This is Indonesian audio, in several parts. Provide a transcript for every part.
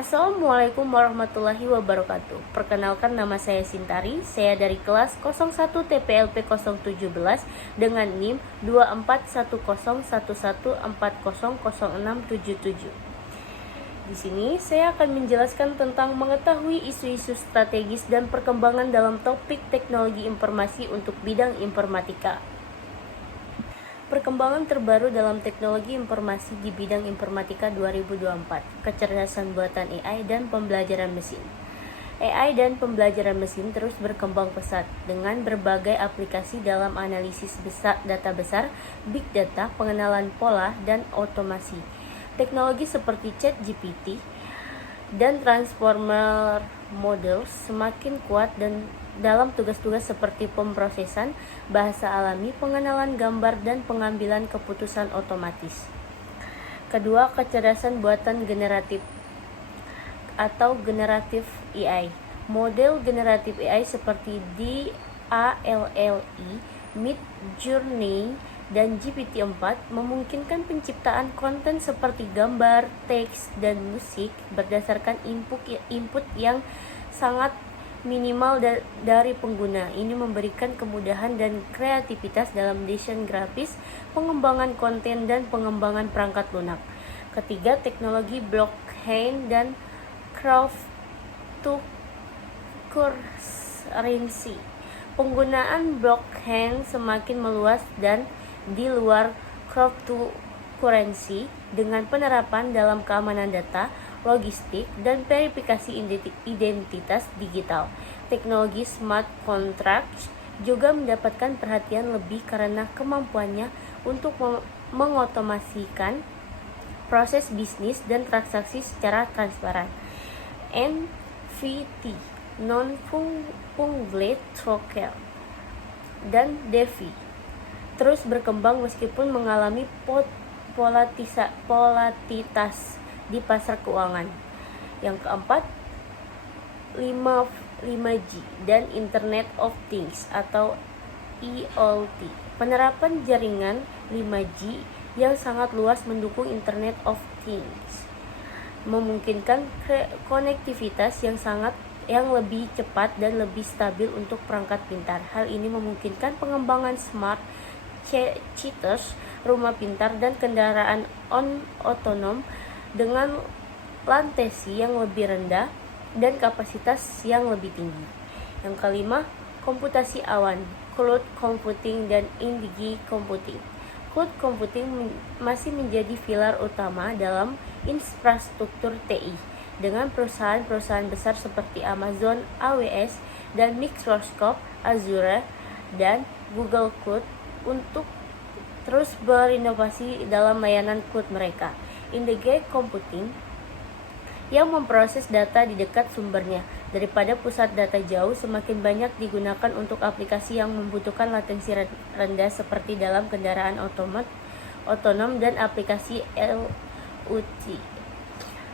Assalamualaikum warahmatullahi wabarakatuh. Perkenalkan, nama saya Sintari. Saya dari kelas 01 TPLP 017 dengan NIM 241011400677. Di sini saya akan menjelaskan tentang mengetahui isu-isu strategis dan perkembangan dalam topik teknologi informasi untuk bidang informatika. Perkembangan terbaru dalam teknologi informasi di bidang informatika 2024, kecerdasan buatan AI dan pembelajaran mesin. AI dan pembelajaran mesin terus berkembang pesat dengan berbagai aplikasi dalam analisis data besar, big data, pengenalan pola, dan otomasi. Teknologi seperti ChatGPT dan transformer model semakin kuat dan dalam tugas-tugas seperti pemrosesan bahasa alami, pengenalan gambar, dan pengambilan keputusan otomatis. Kedua, kecerdasan buatan generatif atau generatif AI. Model generatif AI seperti DALL-E, Midjourney, dan GPT-4 memungkinkan penciptaan konten seperti gambar, teks, dan musik berdasarkan input yang sangat minimal dari pengguna. Ini memberikan kemudahan dan kreativitas dalam desain grafis, pengembangan konten, dan pengembangan perangkat lunak. Ketiga, teknologi blockchain dan cryptocurrency. Penggunaan blockchain semakin meluas dan di luar cryptocurrency dengan penerapan dalam keamanan data, logistik, dan verifikasi identitas digital. Teknologi smart contracts juga mendapatkan perhatian lebih karena kemampuannya untuk mengotomasikan proses bisnis dan transaksi secara transparan. NFT, non-fungible token, dan DeFi terus berkembang meskipun mengalami volatilitas di pasar keuangan. Yang keempat, 5G dan Internet of Things atau IoT. Penerapan jaringan 5G yang sangat luas mendukung Internet of Things, memungkinkan konektivitas yang lebih cepat dan lebih stabil untuk perangkat pintar. Hal ini memungkinkan pengembangan smart cities, rumah pintar, dan kendaraan otonom dengan latensi yang lebih rendah dan kapasitas yang lebih tinggi. Yang kelima, komputasi awan, cloud computing, dan edge computing. Cloud computing masih menjadi pilar utama dalam infrastruktur TI, dengan perusahaan-perusahaan besar seperti Amazon, AWS, dan Microsoft Azure, dan Google Cloud untuk terus berinovasi dalam layanan cloud mereka. Edge computing yang memproses data di dekat sumbernya daripada pusat data jauh semakin banyak digunakan untuk aplikasi yang membutuhkan latensi rendah seperti dalam kendaraan otonom dan aplikasi IoT.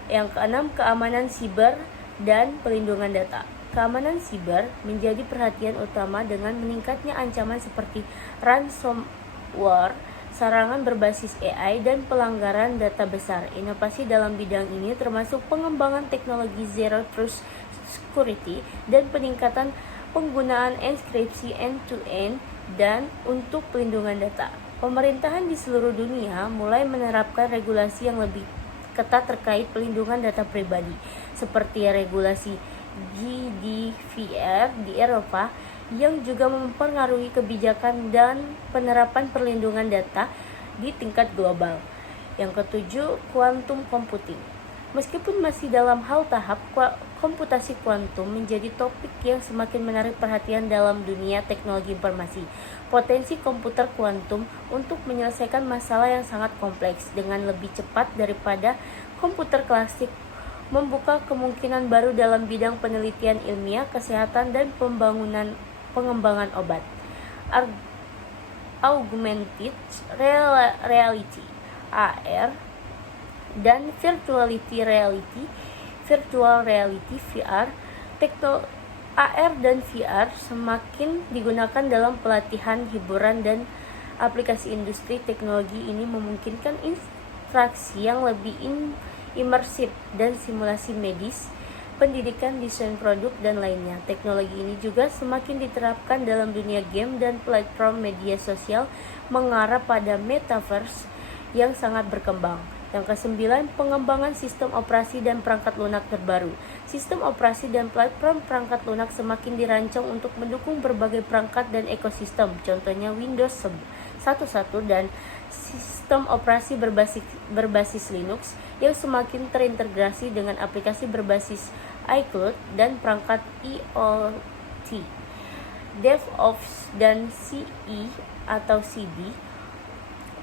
Yang keenam, keamanan siber dan pelindungan data. Keamanan siber menjadi perhatian utama dengan meningkatnya ancaman seperti ransomware, serangan berbasis AI, dan pelanggaran data besar. Inovasi dalam bidang ini termasuk pengembangan teknologi Zero Trust Security dan peningkatan penggunaan enkripsi end-to-end dan untuk pelindungan data. Pemerintahan di seluruh dunia mulai menerapkan regulasi yang lebih ketat terkait pelindungan data pribadi, seperti regulasi GDPR di Eropa, yang juga mempengaruhi kebijakan dan penerapan perlindungan data di tingkat global. Yang ketujuh, quantum computing. Meskipun masih dalam hal tahap, komputasi kuantum menjadi topik yang semakin menarik perhatian dalam dunia teknologi informasi. Potensi komputer kuantum untuk menyelesaikan masalah yang sangat kompleks dengan lebih cepat daripada komputer klasik membuka kemungkinan baru dalam bidang penelitian ilmiah, kesehatan, dan pengembangan obat. Augmented reality (AR) dan virtual reality (VR). AR dan VR semakin digunakan dalam pelatihan, hiburan, dan aplikasi industri. Teknologi ini memungkinkan interaksi yang lebih imersif, dan simulasi medis, pendidikan, desain produk, dan lainnya. Teknologi ini juga semakin diterapkan dalam dunia game dan platform media sosial mengarah pada metaverse yang sangat berkembang. Yang kesembilan, pengembangan sistem operasi dan perangkat lunak terbaru. Sistem operasi dan platform perangkat lunak semakin dirancang untuk mendukung berbagai perangkat dan ekosistem, contohnya Windows 11 dan sistem operasi berbasis Linux yang semakin terintegrasi dengan aplikasi berbasis iCloud dan perangkat IoT. DevOps dan CE atau CD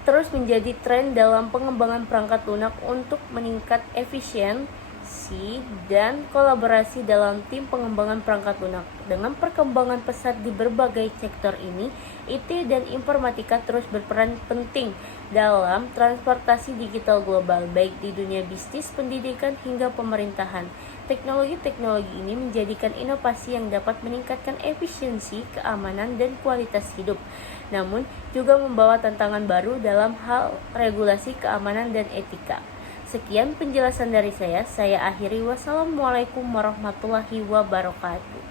terus menjadi tren dalam pengembangan perangkat lunak untuk meningkat efisiensi dan kolaborasi dalam tim pengembangan perangkat lunak. Dengan perkembangan pesat di berbagai sektor ini, IT dan informatika terus berperan penting dalam transportasi digital global, baik di dunia bisnis, pendidikan, hingga pemerintahan. Teknologi-teknologi ini menjadikan inovasi yang dapat meningkatkan efisiensi, keamanan, dan kualitas hidup, namun juga membawa tantangan baru dalam hal regulasi, keamanan, dan etika. Sekian penjelasan dari saya akhiri. Wassalamualaikum warahmatullahi wabarakatuh.